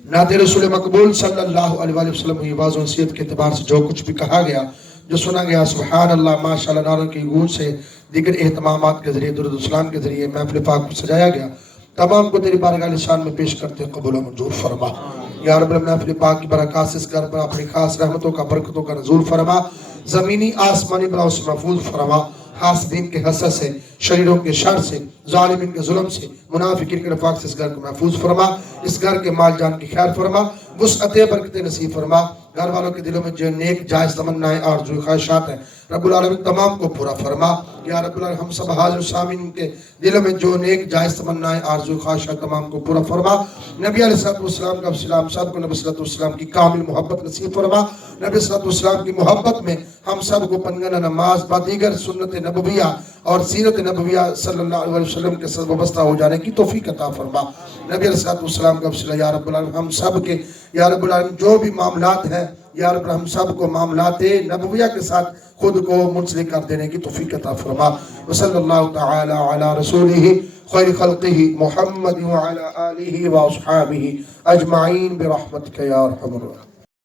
نعت رسول مقبول صلی اللہ علیہ وسلم کی واضح نصیحت کے اعتبار سے جو کچھ بھی کہا گیا جو سنا گیا سبحان اللہ ماشاءاللہ نعروں کی گونج سے دیگر اہتمامات کے ذریعے درود السلام کے ذریعے محفل پاک کو سجایا گیا تمام کو تیری بارگاہ لسان میں پیش کرتے قبول و منظور فرما یا رب محفل پاک کی برکات سے اس گھر پر اپنی خاص رحمتوں کا برکتوں کا نزول فرما زمینی آسمانی بلاؤں سے محفوظ فرما حاسدین کے حسد سے شریروں کے شر سے ظالمین کے ظلم سے منافقین کے نفاق سے اس گھر کو محفوظ فرما اس گھر کے مال جان کی خیر فرما وسعت برکت نصیب فرما گھر والوں کے دلوں میں جو نیک جائز تمنائیں آرزو خواہشات ہیں رب العالمین تمام کو پورا فرما یا رب العالمین ہم سب حاضر سامعین کے دلوں میں جو نیک جائز تمنائیں آرزو خواہشات تمام کو پورا فرما نبی علیہ السلام کا سلام سب کو نبی صلی اللہ علیہ وسلم کی کامل محبت نصیب فرما نبی صلی اللہ علیہ وسلم کی محبت میں ہم سب کو پنجگانہ نماز با دیگر سنت نبویہ اور سیرت نبویہ صلی اللہ علیہ وسلم کے ساتھ وابستہ ہو جانے کی توفیق عطا فرما نبی علیہ السلام کا وسیلہ یا رب العالمین ہم سب کے یا رب العالمین جو بھی معاملات ہیں یا رب ہم سب کو معاملات نبویہ کے ساتھ خود کو منسلک کر دینے کی توفیق عطا فرما وصلی اللہ تعالی علی رسولہ خیر خلقہ محمد وعلی آلہ واصحابہ اجمعین برحمتک یا ارحم الراحمین.